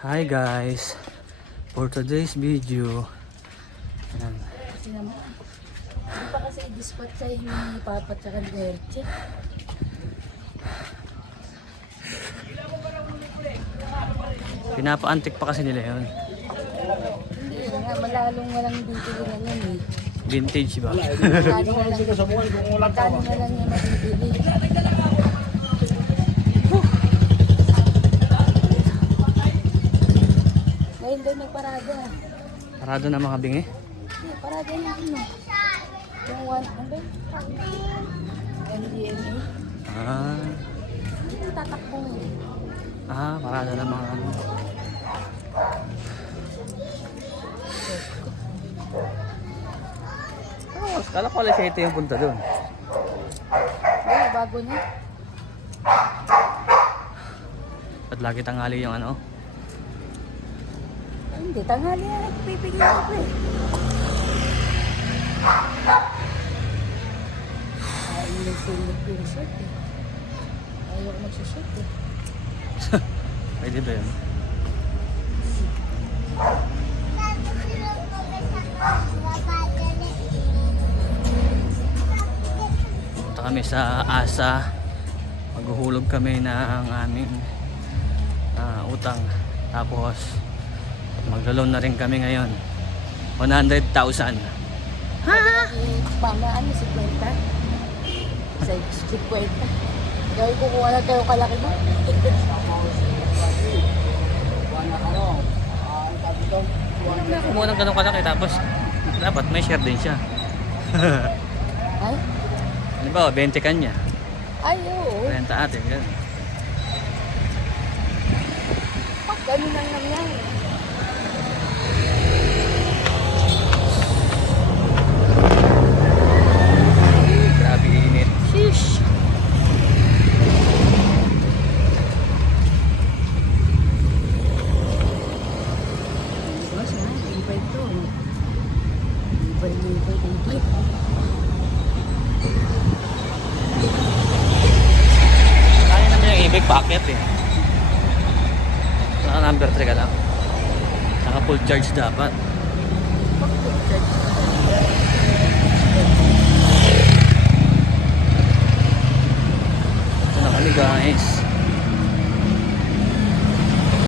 Hi guys, for today's video, ayan, Hindi pa kasi i-dispatch sa'yo ni Papa tsaka ni Erche. pinapaantik pa kasi nila yun. Hindi nga, malalong walang bibili na yan eh. Vintage ba? Magkano na lang yung mabibili. Ngayon daw nagparada. Parado na mga bingi. Hindi, parada na ano. Yung one, ano ba? MDMA. Ah, Hindi yung tatakbo ngayon. parado na mga ano. Oh, kala ko alas 7 yung punta doon. Ay, bago na. At lagi tanghali yung ano. Ay, hindi, tanghali na nagpipigil ako eh. Ay, yung sulit yung shirt eh. Ayaw ko magsushirt eh. Pwede ba yun? Punta kami sa ASA. Maghuhulog kami ng aming utang. Tapos maglo-loan na rin kami ngayon. 100,000. Pamaan mo, 50? Sa 50. Gawin ko kung ano tayo kalaki mo. Kumuha ng ganun kalaki tapos dapat may share din siya. Ay? Halimbawa, 20 kanya. Ay, oo. 30 atin. Ganun. Ganun lang naman. Grabe init. Sheesh! Boss, ha? Ibay to. Ibay, thank you. Kaya naman yung ibig packet eh. Saka number 3 ka lang. Saka full charge dapat. Ito na kami guys.